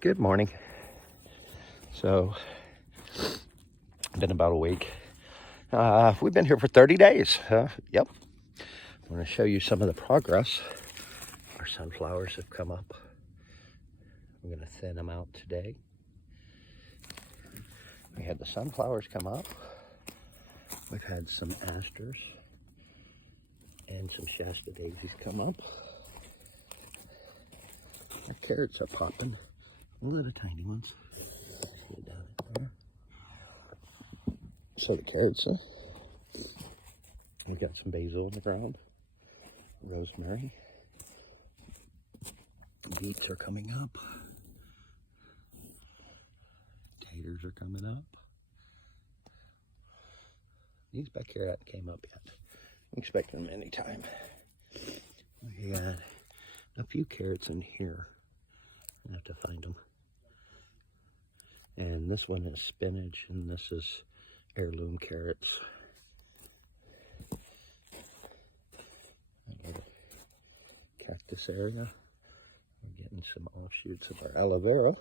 Good morning. So, been about a week. We've been here for 30 days. Yep. I'm going to show you some of the progress. Our sunflowers have come up. I'm going to thin them out today. We had the sunflowers come up. We've had some asters and some Shasta daisies come up. Our carrots are popping. Little tiny ones. See it down there. So the carrots, we've got some basil on the ground, rosemary, beets are coming up, taters are coming up. These back here haven't came up yet. I'm expecting them anytime. We got a few carrots in here. I have to find them. And this one is spinach, and this is heirloom carrots. Another cactus area. We're getting some offshoots of our aloe vera.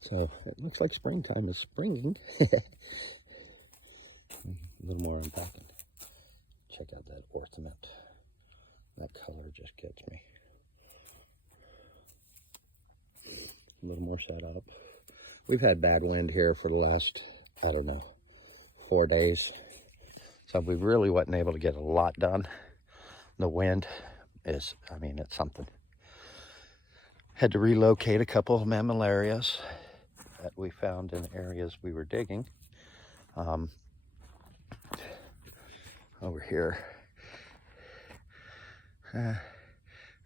So it looks like springtime is springing. A little more unpacking. Check out that ornament. That color just gets me. A little more set up. We've had bad wind here for the last, 4 days. So we really wasn't able to get a lot done. The wind is, it's something. Had to relocate a couple of mammillarias that we found in areas we were digging. Over here.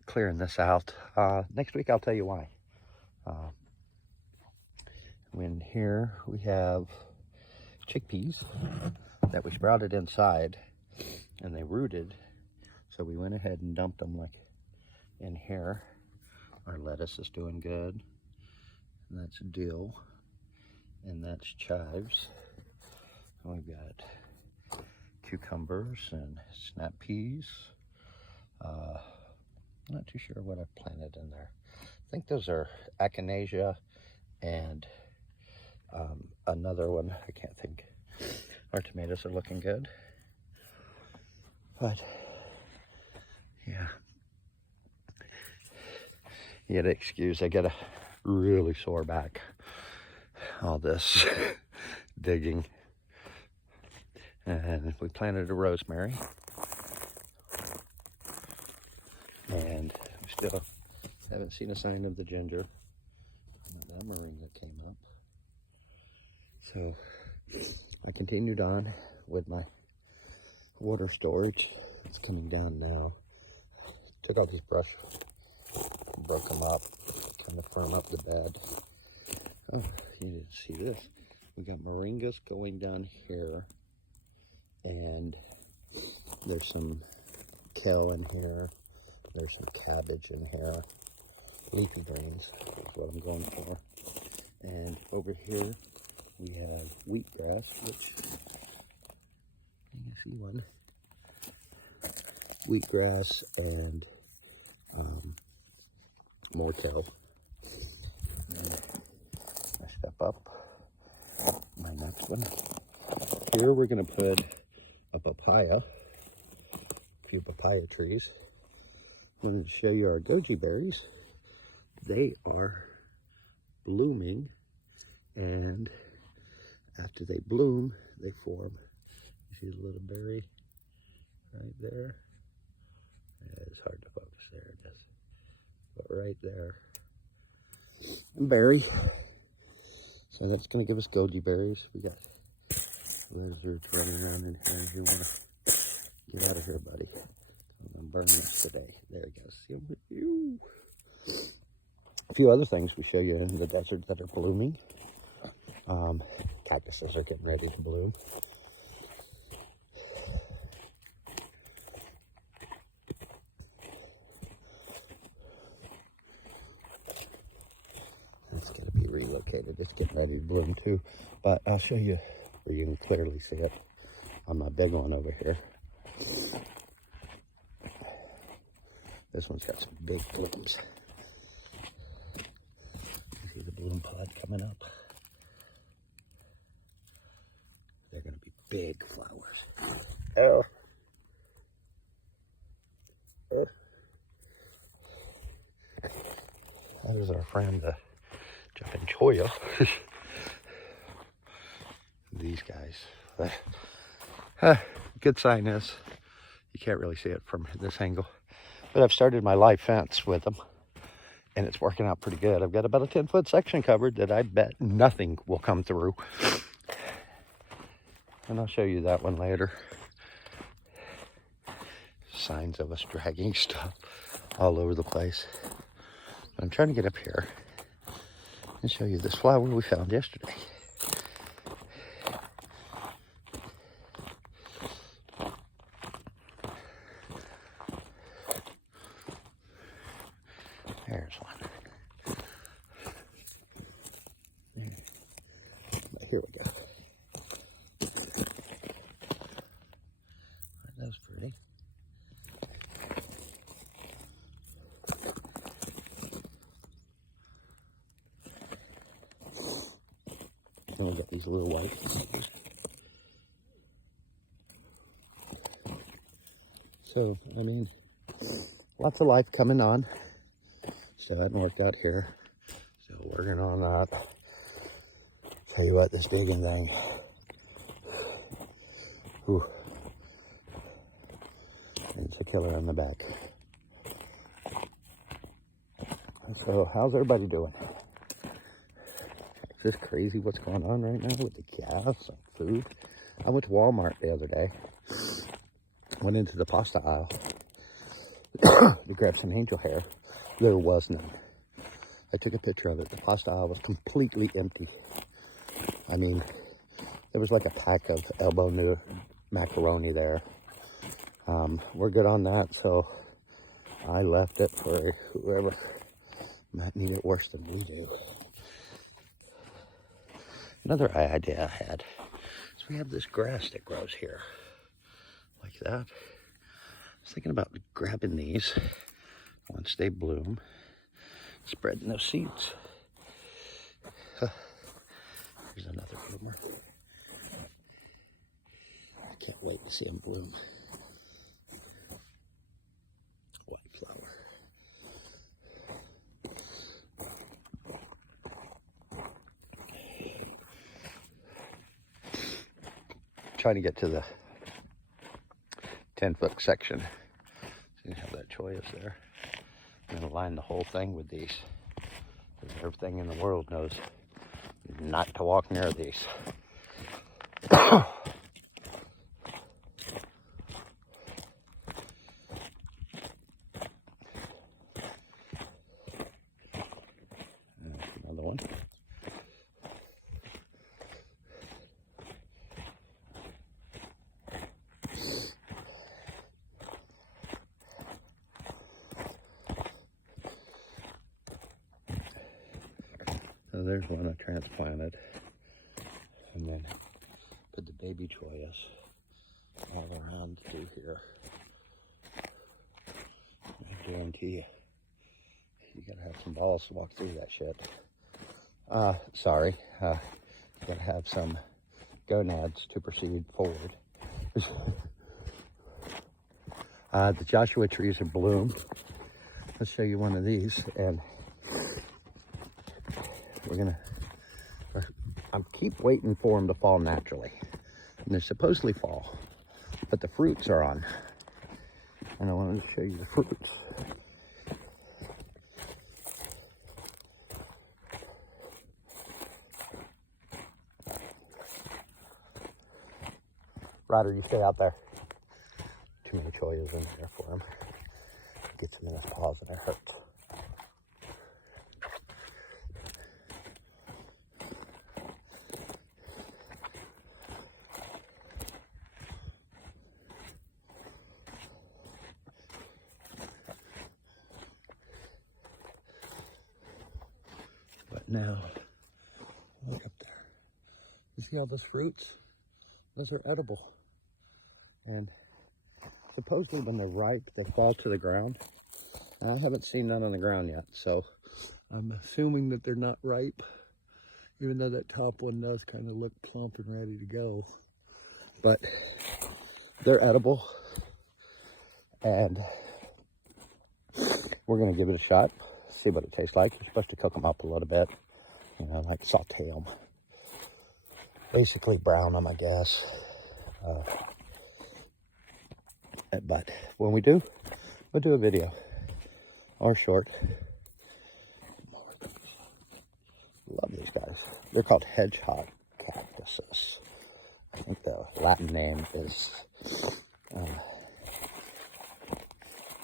Clearing this out. Next week I'll tell you why. In here we have chickpeas that we sprouted inside and they rooted, so we went ahead and dumped them like in here. Our lettuce is doing good, and that's dill, and that's chives. We've got cucumbers and snap peas. I'm not too sure what I planted in there. I think those are echinacea and another one, I can't think. Our tomatoes are looking good. But, yeah. You gotta excuse, I got a really sore back. All this digging. And we planted a rosemary. And we still haven't seen a sign of the ginger. That moringa came up. So I continued on with my water storage. It's coming down now. Took out this brush, broke them up, kind of firm up the bed. Oh, you didn't see this. We got moringas going down here, and there's some kale in here. There's some cabbage in here. Leafy greens is what I'm going for. And over here we have wheatgrass, which you can see one. Wheatgrass and more kale. And I step up my next one. Here we're gonna put a papaya, a few papaya trees. I'm going to show you our goji berries. They are blooming, and after they bloom, they form. You see the little berry right there? Yeah, it's hard to focus. There it is. But right there, berry. So that's going to give us goji berries. We got lizards running around in here. You want to get out of here, buddy. I'm burning this today. There he goes. A few other things we show you in the desert that are blooming. Cactuses are getting ready to bloom. It's going to be relocated. It's getting ready to bloom too. But I'll show you where you can clearly see it on my big one over here. This one's got some big blooms. See the bloom pod coming up? They're going to be big flowers. Oh. Oh. There's our friend, the jumping cholla. These guys. Good sign is you can't really see it from this angle, but I've started my live fence with them, and it's working out pretty good. I've got about a 10-foot section covered that I bet nothing will come through, and I'll show you that one later. Signs of us dragging stuff all over the place. But I'm trying to get up here and show you this flower we found yesterday. There's one. Here we go. That was pretty. And we got these little white flowers. So, I mean, lots of life coming on. Still hadn't worked out here. Still working on that. Tell you what, this digging thing. Whew. It's a killer on the back. So, how's everybody doing? Is this crazy what's going on right now with the gas and food? I went to Walmart the other day. Went into the pasta aisle to grab some angel hair. There was none. I took a picture of it. The pasta aisle was completely empty. I mean, there was like a pack of elbow new macaroni there. We're good on that, so I left it for whoever might need it worse than we do. Another idea I had is we have this grass that grows here, like that. I was thinking about grabbing these once they bloom, spreading those seeds. Here's another bloomer. I can't wait to see them bloom. White flower. Trying to get to the 10-foot section. See how that cholla is there. I'm going to line the whole thing with these. Because everything in the world knows not to walk near these. Another one. So there's one I transplanted, and then put the baby chollas all around through here. I guarantee you gotta have some balls to walk through that shit. You gotta have some gonads to proceed forward. The Joshua trees are bloom. Let's show you one of these, and I keep waiting for them to fall naturally. And they supposedly fall, but the fruits are on. And I wanted to show you the fruits. Ryder, you stay out there. Too many chollas in there for him. Gets him in his paws and it hurts. But now, look up there. You see all those fruits? Those are edible. And supposedly when they're ripe, they fall to the ground. I haven't seen none on the ground yet, so I'm assuming that they're not ripe, even though that top one does kind of look plump and ready to go. But they're edible, and we're gonna give it a shot, see what it tastes like. You're supposed to cook them up a little bit, you know, like saute them. Basically brown them, I guess. But when we do, we'll do a video or short. Love these guys. They're called hedgehog cactuses. I think the Latin name is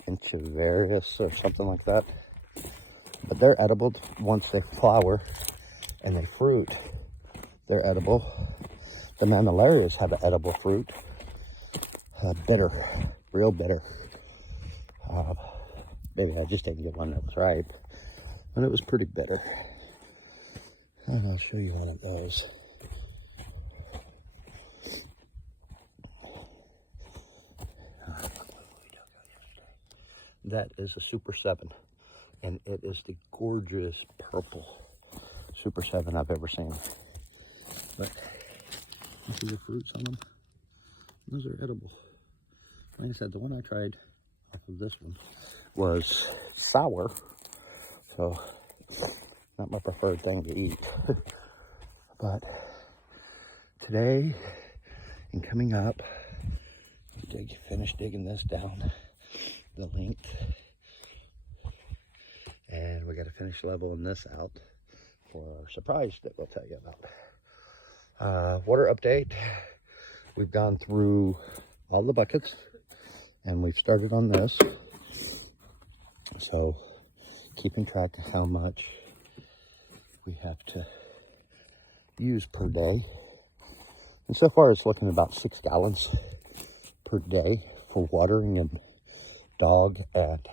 Inchivarus or something like that. But they're edible once they flower and they fruit. They're edible. The Mammalarias have an edible fruit. Bitter, real bitter. Maybe I just didn't get one that was ripe, but it was pretty bitter. And I'll show you one of those. That is a Super 7, and it is the gorgeous purple Super 7 I've ever seen. But you see the fruits on them? Those are edible. Like I said, the one I tried off of this one was sour, so not my preferred thing to eat. But today and coming up, finish digging this down the length, and we got to finish leveling this out for our surprise that we'll tell you about. Water update. We've gone through all the buckets, and we've started on this. So keeping track of how much we have to use per day. And so far it's looking about 6 gallons per day for watering and dog and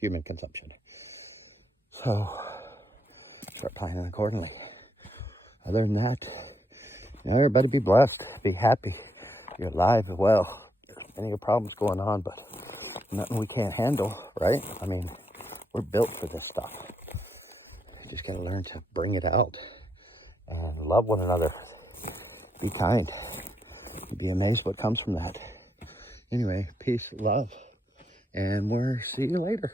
human consumption. So start planning accordingly. Other than that, you know, everybody be blessed, be happy, you're alive and well. There's many problems going on, but nothing we can't handle, right? I mean, we're built for this stuff. You just gotta learn to bring it out and love one another. Be kind. You'd be amazed what comes from that. Anyway, peace, love, and we'll see you later.